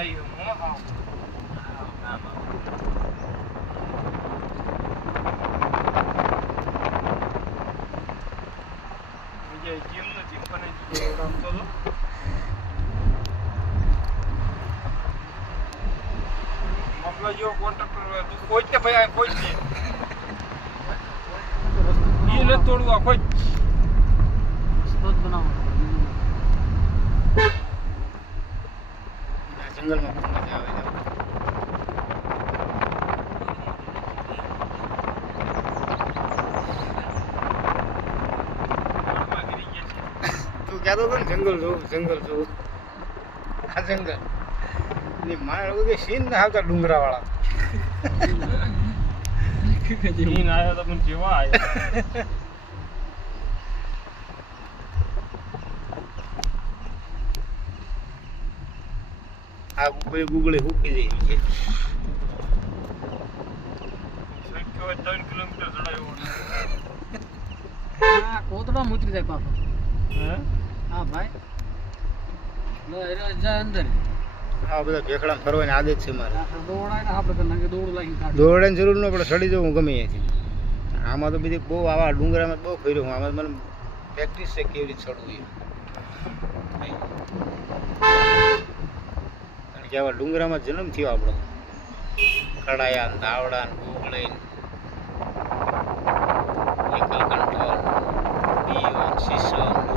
જાય હું આવ વિજય જીમ નથી પણ કામ તો મફલા જો કોન્ટ્રાક્ટર તું કોઈ કે ભાઈ આ કોઈ છે ઈ ન તોડવા કોઈ સ્પોટ બનાવો જંગલમાં મજા આવે છે તું કહેતો હતો ને જંગલ જોવું આ જંગલ ની મારે એવું કે સીન ના આવતા ડુંગરા વાળા સીન આવ્યો તો પણ જેવા આવ્યો આ ગુગળે હુકી જાય છે સંખ્યા 3 કિલોમીટર ચડાયો આ કોતડા મુતરી જાય પાછો હે હા ભાઈ લો એરો જા અંદર આ બધા ભેખડા ફરવાની આદત છે મારે દોડાય ને આપણે કરના કે દોડ લાગી કાઢ દોડવાની જરૂર ન પડે સડી જવું ગમે ત્યાંથી આમાં તો બધી બહુ આવા ડુંગરામાં બહુ ફર્યો હું આમાં મને પ્રેક્ટિસ છે કેવી રીતે ચડવું એ કારણ કે આવા ડુંગરામાં જન્મ થયો આપણો કડાયા દાવડા ગોગળે એકલકંઠ દીવન શીશમ